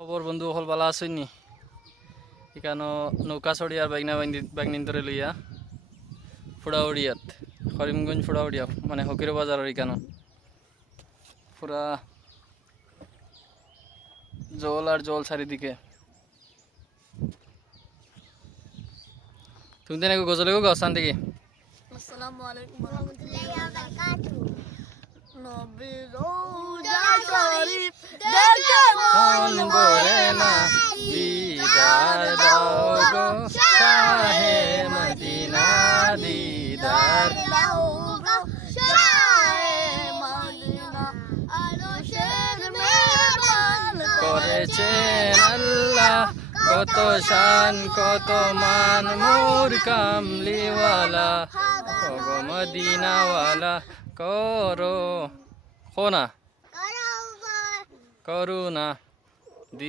খবর বন্ধু হল বালা আসেননি এখানো নৌকা চড়ি আর বাইকনিন ধরে লইয়া ফুড়াউড়িয়াত করিমগঞ্জ ফুড়াউড়িয়া মানে হকির বাজার এখানো পুরা জল আর জল চারিদিকে। তুমি তো নাকি গজলেও গাওসান দেখি। আসসালামু আলাইকুম ওয়া রাহমাতুল্লাহি ওয়া বারাকাতুহু। নবী রওজা শরীফ দেখে মন ভরে না দিদার দাও গো শাহে মদিনা দিদার দাও গো শাহে মদিনা আরশের মেহমান করেছেন আল্লাহ কত শান কত মান মোর কামলিওয়ালা গো মদিনাওয়ালা করো করুণা